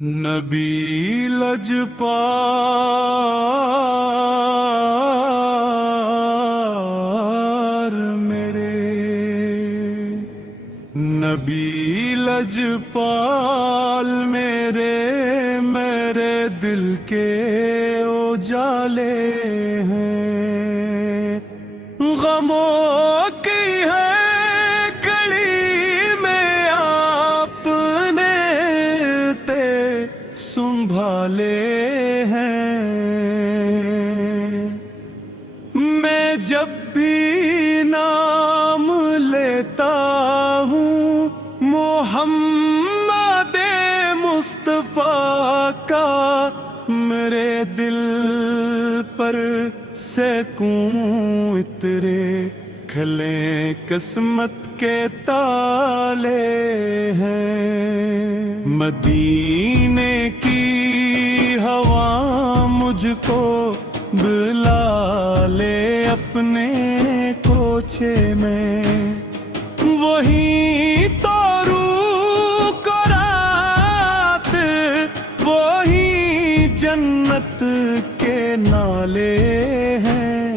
نبی لجپار میرے، نبی لجپال میرے، میرے دل کے اجالے ہیں، غموں کی ہے گلی میں آپ نے سنبھالے ہیں۔ میں جب بھی نام لیتا ہوں محمد مصطفیٰ کا، میرے دل پر سینکڑوں عطرے کھلیں قسمت کے تالے ہیں۔ مدینے کی ہوا مجھ کو بلا لے اپنے کوچے میں، وہیں تو روح کو رات، وہیں جنت کے نالے ہیں۔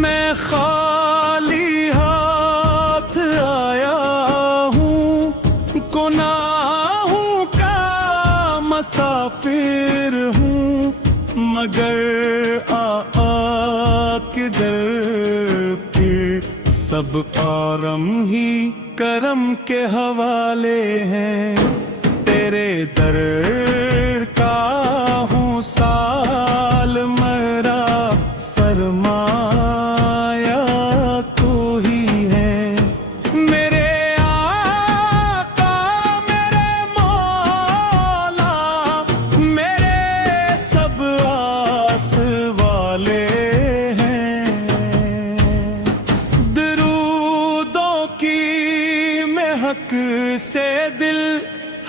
میں خالی ہاتھ آیا ہوں، گناہوں کا مسافر ہوں، مگر کے در پھر سب کرم ہی کرم کے حوالے ہیں۔ تیرے در کا ہوں سال میرا سرمایہ تو ہی ہے، میرے آقا میرے مولا، میرے سب آس والے ہیں۔ درودوں کی مہک سے دل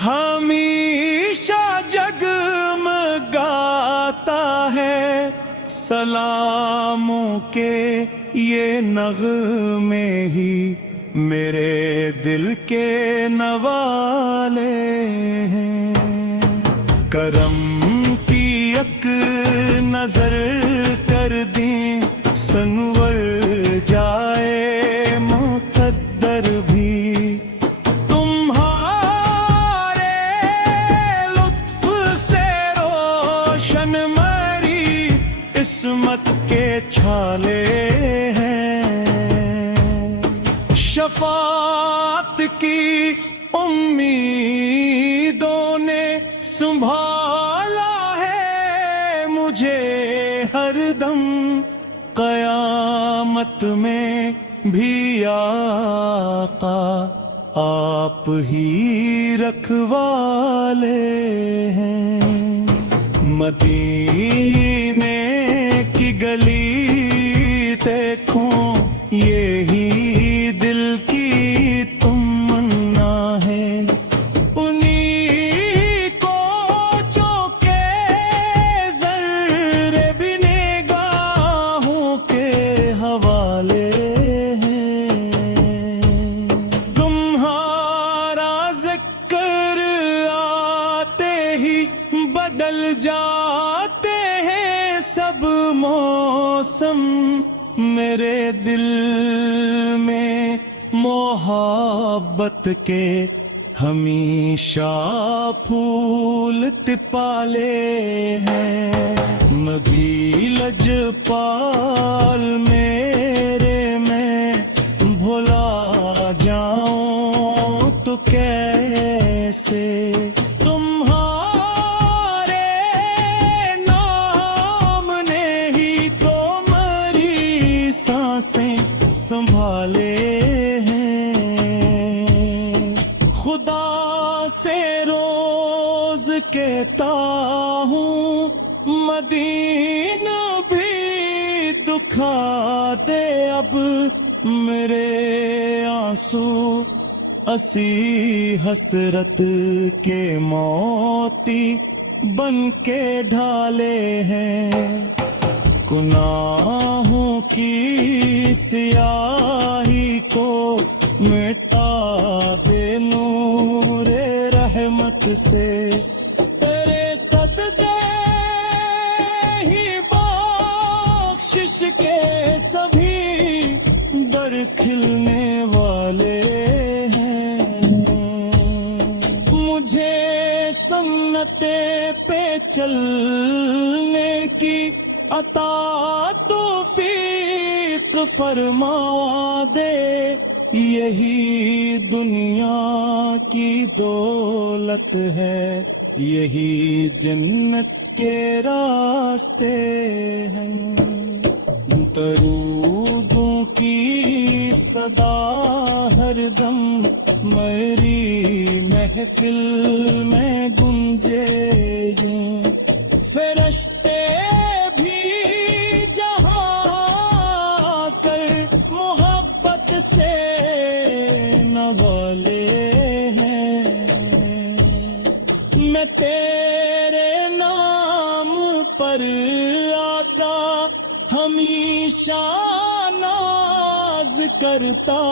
ہمیشہ جگمگاتا ہے، سلاموں کے یہ نغمے ہی میرے دل کے نوالے ہیں۔ کرم کی ایک نظر کر دیں، سنور جائے مقدر بھی، تمہارے لطف سے روشن مری عصمت کے چھالے ہیں۔ شفاعت کی امیدوں نے سنبھالا ہے مجھے ہر دم، قیامت میں بھی آقا آپ ہی رکھوالے ہیں۔ مدینے کی گلی دیکھوں، یہی دل کی تمنا ہے، انہی کوچوں کے ذرے بھی نگاہوں کے حوالے ہیں۔ تمہارا ذکر آتے ہی بدل جاتے ہیں سب موسم، میرے دل میں محبت کے ہمیشہ پھول تپالے ہیں۔ نبی لجپال میرے میں بھلا جاؤں تو کیسے، تمہارے نام نے ہی تو میری سانسیں سنبھالے ہیں۔ خدا سے روز کہتا ہوں مدینہ بھی دکھا دے، اب میرے آنسو اسی حسرت کے موتی بن کے ڈھالے ہیں۔ گناہوں کی سیاہی کو مٹا دے نور رحمت سے تیرے صدقے ہی بخشش کے سبھی در کھلنے والے ہیں. مجھے سنتے پہ چلنے کی عطا توفیق فرما دے. یہی دنیا کی دولت ہے, یہی جنت کے راستے ہیں. درودوں کی صدا ہر دم میری محفل میں گونجے یوں. فرشتے بھی جہاں کر محبت سے نوالے ہیں. میں تیرے نام پر آقا ہمیشہ ناز کرتا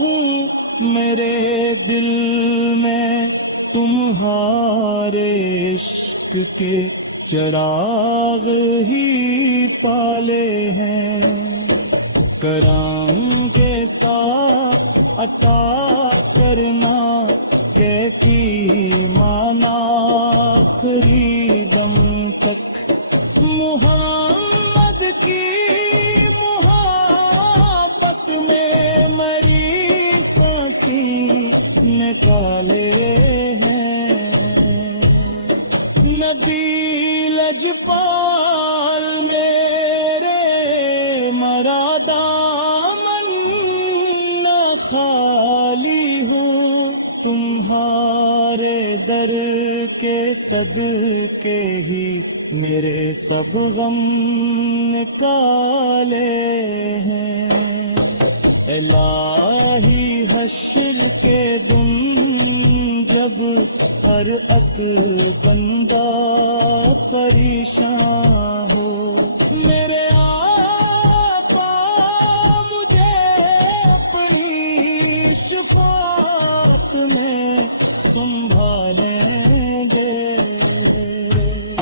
ہوں. میرے دل میں تمہارے عشق کے چراغ ہی پالے ہیں. کرام کے ساتھ عطا کرنا کیفی مانا آخری دم تک. محمد کی محبت میں میری سانسی نکالے ہیں. نبی لجپال میرے مرا دامن نہ خالی ہو. تمہارے در کے صدقے ہی میرے سب غم نکالے ہیں. الہی حشر کے دن جب ہر ایک بندہ پریشان ہو, میرے آقا مجھے اپنی شفاعت میں سنبھالیں گے.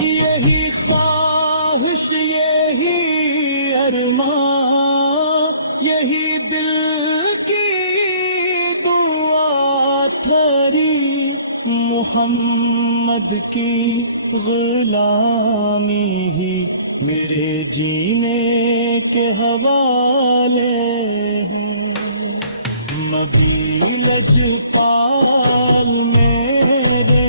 یہی خواہش, یہی ارمان, یہی دل کی دعا تھری. محمد کی غلامی ہی میرے جینے کے حوالے ہیں. مبی لجپال میرے